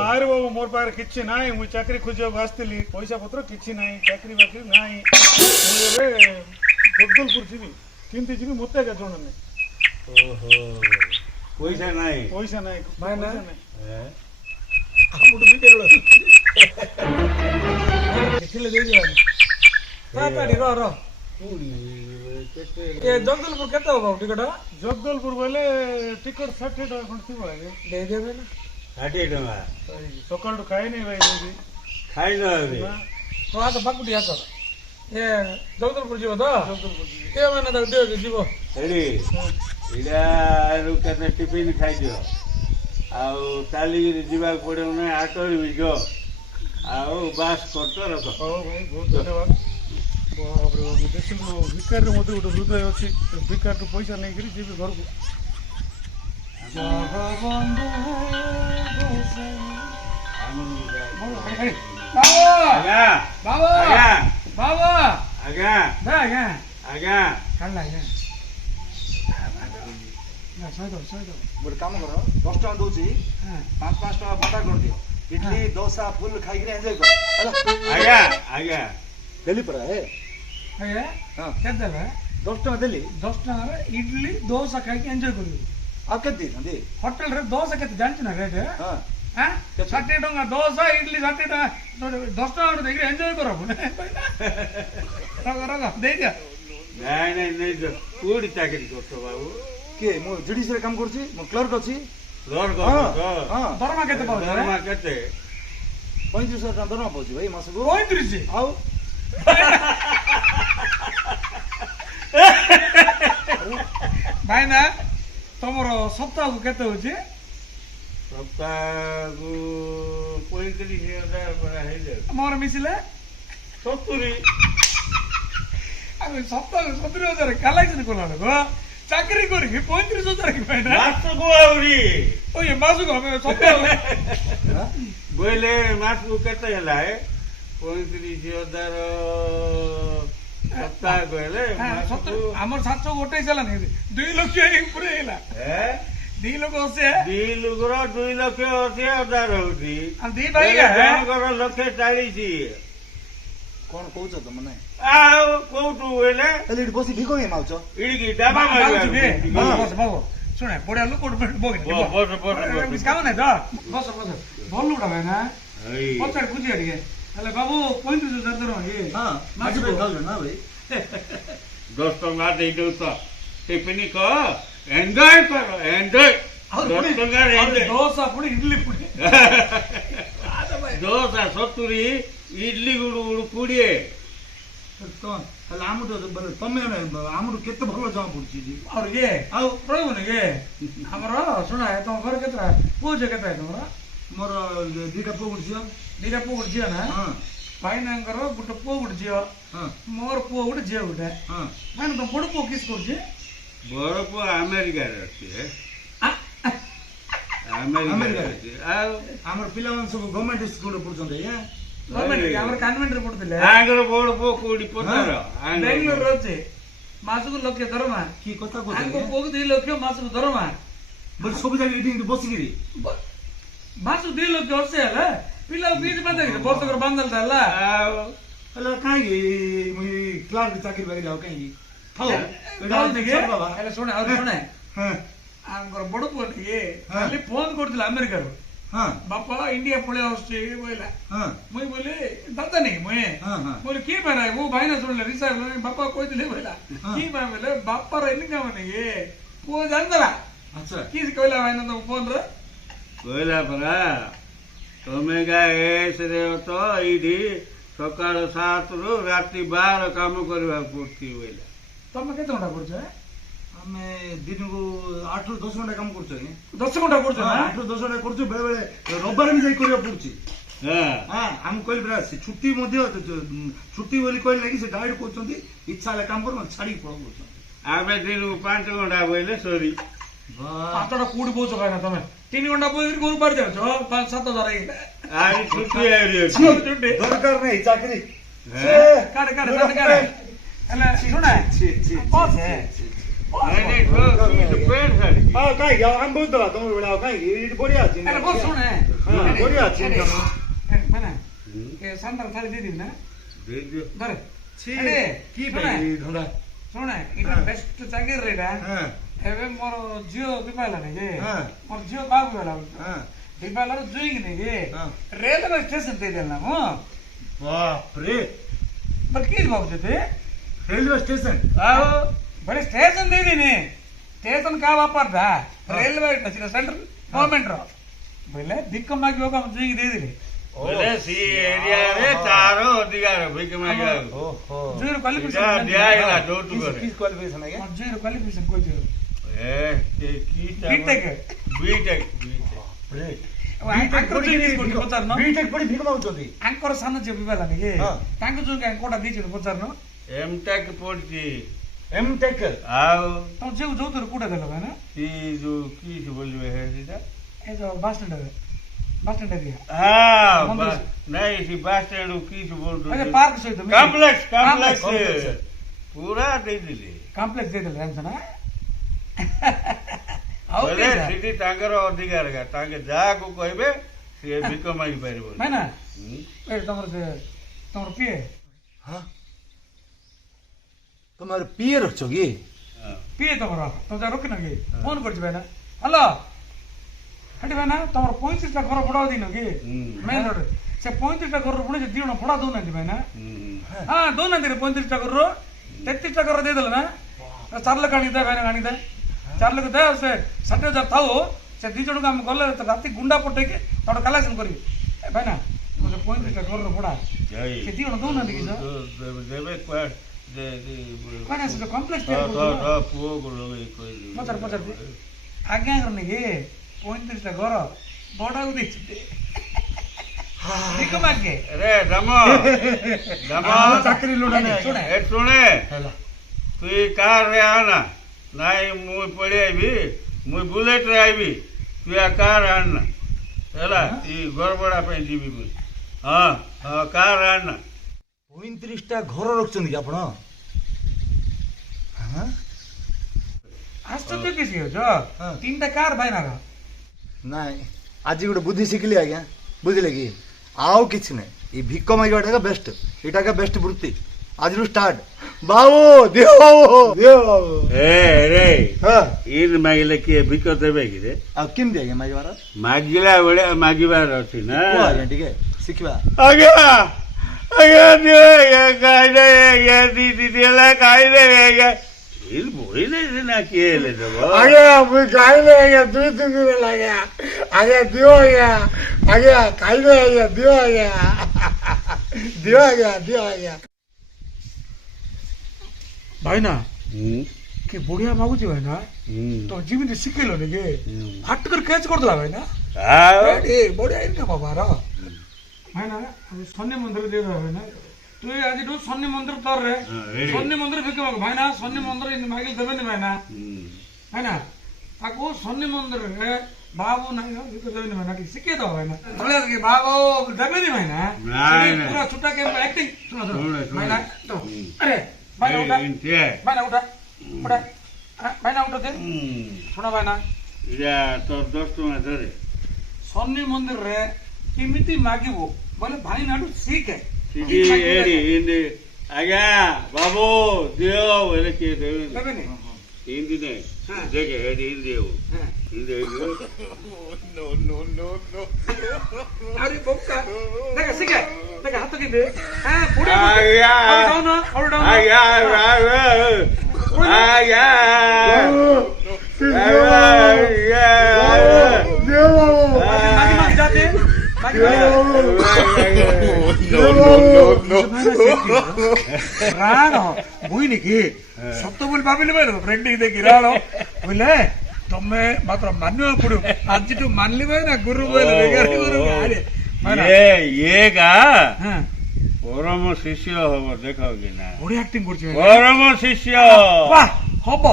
बाबू मोर पाखे किछि नाई मु चाकरी खोजिया आसली पैसा पत्र किछि नाई चाकरी बाकरी नाई जगदलपुर जीवी किंतु जीवी मते का जण नै ओहो पैसा नाई भाई ना हमटु बिकेलो किछले दे दिया ताताडी रो ए जगदलपुर केते हो टिकट जगदलपुर बोले टिकट 60 टका खंड थी भाई दे देबे ना 60 टका सकाळ खाई नहीं भाई दीदी खाई न रे तो आ तो बाकुटी आस ए जगदलपुर जीव तो जगदलपुर ए माने तो दे जीव हेडी इडा रुकते टिफिन खाई दियो आउ ताली जीवा पड़े ना आटो बिजो आउ बास करतो रखो ओ भाई बहुत धन्यवाद बाप रे बाप देखि विकार रे मते उठ हृदय अछि विकार तो पैसा नहीं करी जीवी घर को जगबंधु आगा बाबा आगा बाबा आगा बा आगा आगा काढला या ना सही दो गोटे काम कर 10 टका दउची 5 टका बटा कर दियो इडली डोसा फुल खाई के एंजॉय कर आगा आगा दिल्ली पर है आगे हां केते ले 10 टका दिल्ली 10 टका रे इडली डोसा खाई के एंजॉय करियो आ के दी नदी होटल रे डोसा केते जानछ ना रेट हां हां 60 टका डोसा इडली 60 टका 10 टका देके एंजॉय करो रगा दे दिया नहीं तो कोडी चाकरी करतो बाबू के मो जुडिशियल काम करछी मो क्लर्क अछि लोन हां करतो हां दरमा केते पाउ दरमा केते 3500 टका दरमा पाउछी भाई मासको 35 आउ भाई ना तमरो सप्ताह को केते होची सप्ताह को 35,000 बड़ा है जे मोर मिसिले 70 আমি সপ্তাহে 70,000 কালেকশন করলাম গো চাকরি করি 35,000 কি পাই না मास को आउरी ওই মাসু আমি সপ্তাহে बोले मास को केते हला है 35,000 सप्ताह बोले হ্যাঁ मास 70 को আমার 700 ওটাই চালান 2 লক্ষ উপরে এলা है 2 লক্ষ আছে दिलुगरो 2 लाख 80,000 होती আর দি ভাই কা जनकर लाख 40 कोन कहउछ त मने आउ कोटु बोले तले इडी बसी भिको के माउछ इडकी डाबा বস বাবু শুনে পড়া লোক কোট বগিন बस কাম নাই তো বস বলুটা ভাই না পছাড় বুঝিয়া ଟିକେ ହେଲେ ବାବୁ 35,000 ଦର ଏ हां माछ पे खाउ ना भाई 10 टका दे दो तो टिफिनी को एंजॉय करो एंजॉय 10 टका एंजॉय దోస పుడి ఇడ్లీ పుడి दोसा 70 इडली गुडु गुडु पुड़िए तो हला आमु तो तमे आमु केते भलो जमा पड़ची जी और ये आउ प्रभु ने ये हमरो सुना है तुम घर केतरा पूछ केता है तुमरा मोर दीटा पगुड़छियो दीटा पुगुड़ जियो ना हां भाईनांकर गुटे पुगुड़ जियो हां मोर पुगुड़ जियो गुटे हां भाई तुम बड़ पु किस करछे बड़ पु अमेरिका रे अछि अमेरिका रे आ हमर पिलावन सब गवर्नमेंट स्कूल पढुछन या गवर्नमेंट हमर कन्वेंट रे पढुतले आगर बड़ पु कोडी पतार बेंगलोर रहछे मासुको लक्ष दरमा की कथा को आंको पोग 2 लक्ष मासुको दरमा बोल सब जगह इडी बसिगिरी मासु 2 लक्ष वर्ष हला पिला बीज बांधा के वर्ष कर बांधल थाला हला काई मुई क्लार्क चाकरी बारी जाओ काई थाओ एडा देखे हेले सुने और सुने हां आंकर बड़ पुआ ये खाली फोन करथिला अमेरिका रो हां बापा इंडिया पळे आउछे बोला हां मुई बोले दादा नहीं मुई हां हां बोले की बना वो भाई ना सुनले रिसार्च बापा कोई दिले बोला की बा बोले बापा रे इनका माने ये वो जानला अच्छा की कहला भाई ना तो फोन रे କହିଲା ପରା ତମେ ଗାଏସ ରେ ତ ଏଇଠି ସକାଳ 7 ରୁ ରାତି 12 କାମ କରିବାକୁ ପଡୁଛି ବୋଇଲା ତମେ କେତେ ଘଣ୍ଟା କରୁଛ ଆମେ ଦିନକୁ 8 ରୁ 10 ଘଣ୍ଟା काम करछो 10 घंटा କରୁଛ ନା 8 ରୁ 10 घंटा करछो बेले बेले रविवार भी जाई करिया पड़ुची ହଁ हां हम कोइ बरा छुट्टी मध्ये छुट्टी बोली कोइ लागि से डाइट करछंती इच्छा ले काम कर छाड़ी पड़ करछन ଆମେ ଦିନକୁ 5 ଘଣ୍ଟା ବୋଇଲେ ସରି ପାତଟା କୋଉଠି ବୋଛ କାଇନା ତମେ 3 ଘଣ୍ଟା ବୋଇକି ଘରୁ ପାରି ଯାଉଛ 5-7 ହଜାର ଆଜି ଛୁଟି ଆଇରି ଅଛି ଛୁଟି दरकार नहीं चाकरी କାଟେ କାଟେ ହେଲେ ଶୁଣା छी छी ପଛେ ନାଇଁ ନାଇଁ ତୋ କି ପେଣ୍ଟ ଶାଢୀ ଆଉ କାହିଁକି ଆଉ ଆମେ ବହୁତ ଦବା ତମର ବେଳେ ଆଉ କାହିଁକି ଏଇଠି ବଢିଆ ଅଛି ଆରେ ବସ ଶୁଣେ ବଢିଆ ଅଛି ମାନେ ଏ ସାନ୍ତାର ଥାଳି ଦେଇଦେବି ନା ଦେଇଦିଅ ଧରେ ଛି, ଆରେ, କି ଶୁଣେ। ଭାଇ ଧନ୍ଦା ଶୁଣେ ଏଇଟା ବେଷ୍ଟ ଚାକିରି ରେ ଏଇଟା ହଁ ଏବେ ମୋର ଝିଅ ବିପାଇଲା ନାଇଁ କି ହଁ। ମୋର ଝିଅ କାହାକୁ ବିପାଇଲା ହଁ ବିପାଇଲାରୁ ଜୁଇକି ନାଇଁ କି ହଁ। ରେଲୱେ ଷ୍ଟେସନ ଦେଇଦେଲା ମୁଁ ବାପରେ ବଟ କି ଭାବୁଛୁ ତୁ रेलवे स्टेशन ଆଉ ବड़े ଷ୍ଟେସନ ଦେଇଦେନି ଷ୍ଟେସନ କାହା ବାପାର ଧା ରେଲୱେ ସେଣ୍ଟ୍ରାଲ ଗଭର୍ଣ୍ଣମେଣ୍ଟ ର ବୋଇଲେ ଭିକ ମାଗିବାକୁ ଆମେ ଜୁଇକି ଦେଇଦେଲି ବୋଲେ ସେ ଏରିଆରେ ତାର ଅଧିକାର ଭିକ ମାଗିବାକୁ ओहो ଜୁଇର ଏଇଟା କ୍ୱାଲିଫିକେସନ ଦିଆହେଲା ଯୌତୁକରେ किस क्वालिफिकेशन है क्या ଜୁଇର କ୍ୱାଲିଫିକେସନ କହିଦିଅ ଏ କି ବିଟେକ୍ ବିଟେକ୍ ଆଙ୍କର ଜୁଇ କୋଉଠି ପଚାରୁନ बीटेक पढ़ी भीख मागुଛନ୍ତି ଆଙ୍କର ସାନ ଝିଅ ବିପାଇଲା ନାଇଁ କି ହଁ। ତାଙ୍କୁ ଜୁଇ କାଇଁ କୋଟା ଦେଇଛନ୍ତି ପଚାରୁନ ଏମଟେକ୍ ପଢିଛି एमटेक ଆଉ ତମ ଝିଅକୁ ଯୌତୁକରେ କୋଟା ଦେଲ କାଇଁ ନା ସେ ଯୋଉ କି ବୋଲିବେ ସେଇଟା ଏ ଯୋଉ ବାସ୍ ଷ୍ଟାଣ୍ଡ ଏରିଆ ହଁ ମନ୍ଦିର। ନାଇଁ ସେ ବାସ୍ ଷ୍ଟାଣ୍ଡ କି ବୋଲୁଛନ୍ତି ଆରେ ପାର୍କ ସହିତ କମ୍ପ୍ଲେକ୍ସ କମ୍ପ୍ଲେକ୍ସ। କମ୍ପ୍ଲେକ୍ସ ପୁରା ଦେଇଦେଲି କାମ୍ପ୍ଲେକ୍ସ ଦେଇଦେଲେ ଜାଣିଛ ନା ଆଉ ବୋଲେ କେଇଟା? ସେଠି ତାଙ୍କର ଅଧିକାର ଗା ତାଙ୍କେ ଯାହାକୁ କହିବେ ସିଏ ଭିକ ମାଗି ପାରିବ ନାଇଁ ନା ଏ ତମର ସେ ତମର କିଏ हां तुम्हारे पिए रखछो की ପିଏ ତମର ତମ ଯା ରଖିନ କି ଫୋନ କରିଛି ଭାଇନା ହ୍ୟାଲୋ ହେଠି ଭାଇନା ତମର 35ଟା ଘର ଭଡା ଦିନ କି ମେନ୍ ରୋଡ ସେ 35ଟା ଘରର ପୁଣି ସେ ଦି ଜଣ ଭଡା ଦଉନାହାନ୍ତି ଭାଇନା ହଁ ଦଉନାହାନ୍ତି ରେ 35ଟା ଘରର 33ଟା ଘର ଦେଇଦେଲେ ନା 4 ଲକ୍ଷ ଆଣିକି ଦେ ଭାଇନା ଆଣିକି ଦେ 4 ଲକ୍ଷ ଦେ ଆଉ ସେ 60,000 ଥାଉ ସେ ଦି ଜଣକୁ ଆମେ ଗଲେ ରାତି ଗୁଣ୍ଡା ପଟେଇକି ତମର କଲେକ୍ସନ କରିବି ଏ ଭାଇନା ମୋ ସେ 35ଟା ଘରର ଭଡା ସେ ଦି ଜଣ ଦଉନାହାନ୍ତି କି ସାର୍ ଦେବେ କହିନା ସେ କମ୍ପ୍ଲେକ୍ସ ପୁଅକୁ ଲଗେଇ କହିଲି ପଚାର ଆଜ୍ଞା ନେଇକି 35ଟା ଘର ଭଡାକୁ ଦେଇଛନ୍ତି ଭିକ ମାଗେ ରେ ଦମ ଚାকরি লোড়া নাই ଶୁଣେ ଏ ଶୁଣେ ହେଲା তুই কারে আনা নাই মুই পড়ে আইবি মুই বুলেটরে আইবি তুই কার আনা ହେଲା তুই ঘর ভড়া ପାଇଁ ଯିବି ମୁই ହଁ ହଁ କାর ଆନା 35টা ঘর ରଖଛନ୍ତି କି ଆପଣ हां ଆଶ୍ଚର୍ଯ୍ୟ କିଛି ହଉଛ ହଁ। 3ଟା କାର ଭାଇନାର ନାଇଁ ଆଜି ଗୋଟେ ବୁଦ୍ଧି ଶିଖିଲି ଆଜ୍ଞା ବୁଝିଲେ କି ଆଉ କିଛି ନାହିଁ ଏ ଭିକ ମାଗିବାଟା ବେଷ୍ଟ ଏଇଟା ବେଷ୍ଟ ବୃତ୍ତି ଆଜିରୁ ଷ୍ଟାର୍ଟ ବାବୁ ଦିଅ ବାବୁ ଏ ରେ ହଁ ଇନ୍ ମାଗିଲେ କିଏ ଭିକ ଦେବେ କି ରେ ଆଉ କେମିତି ଆଜ୍ଞା ମାଗିବାର ମାଗିଲା ବେଳେ ମାଗିବାର ଅଛି ନା କୁହ ଆଜ୍ଞା ଟିକେ ଶିଖିବା ଆଜ୍ଞା ଆଜ୍ଞା ଦିଅ ଆଜ୍ଞା ଖାଇଲେ ଆଜ୍ଞା ଦିଦି ଦେଲା ଖାଇଲେ ଆଜ୍ଞା ଇନ୍ ବୋଇଲେ ସିନା କିଏ ହେଲେ ଦେବ ଆଜ୍ଞା ମୁଁ ଖାଇଲେ ଆଜ୍ଞା 2-3 ଦିନ ଆଜ୍ଞା ଆଜ୍ଞା ଦିଅ ଆଜ୍ଞା ଆଜ୍ଞା ଖାଇଲେ ଆଜ୍ଞା ଦିଅ ଆଜ୍ଞା ଦିଅ ଆଜ୍ଞା ଭାଇନା ହୁଁ କି ବଢିଆ ମାଗୁଛି ଭାଇନା ହୁଁ ତ ଯେମିତି ଶିଖେଇଲ ନାକି ଫାଟ କରି କ୍ୟାଚ୍ କରିଦେଲା ଭାଇନା ଆଉ ଏ ବଢିଆ ଇନକମ୍ ବାବାର ଭାଇନା ଆମେ ଶନି ମନ୍ଦିର ଦେଇଦେବା ଭାଇନା তুই আজ একটু শনি মন্দির তোর রে শনি মন্দির ভিকে মাগ ভাই না শনি মন্দির মাগিল দেবেনি ভাই না ভাই না তাকে শনি মন্দির রে বাবু নাই না ভিকে দেবেনি ভাই না কি শিখিয়ে দাও ভাই না তাহলে কি বাবু দেবেনি ভাই না পুরো ছুটা কে অ্যাক্টিং শোনো ভাই না তো আরে ভাই না উঠা ভাই না উঠা উঠা ভাই না উঠা দে শোনো ভাই না এটা তোর 10 টাকা ধরে শনি মন্দির রে কেমিতি মাগিব বলে ভাই নাটু শিখে সিটি এডি ইন্দি আজ্ঞা বাবু দিও বলে কে দেবে দেবেনি হিন্দি নেই দেখে এডি হিন্দি হ্যাঁ হিন্দি আরে বোকা দেখা শিখে দেখা হাত কি দে হ্যাঁ পুরো আজ্ঞা ডাউন ডাউন আজ্ঞা আজ্ঞা মাগি মাগি যাতে মাগি রাণ বুঝি নাকি সত্য বলে ভাবিলে ভাই ফ্রেন্ড দেখি রাণ বুঝলে তুমি মাত্র মানিବାକୁ ପଡିବ ଆଜିଠୁ ମାନିଲି ଭାଇ ନା ଗୁରୁ କହିଲେ ଗୁରୁ ଆରେ ଇଏଗା হ্যাঁ ପରମ ଶିଷ୍ୟ ହବ ଦେଖ କି ନା ବଢିଆ ଆକ୍ଟିଂ କରୁଛି ପରମ ଶିଷ୍ୟ ବାহ ହବ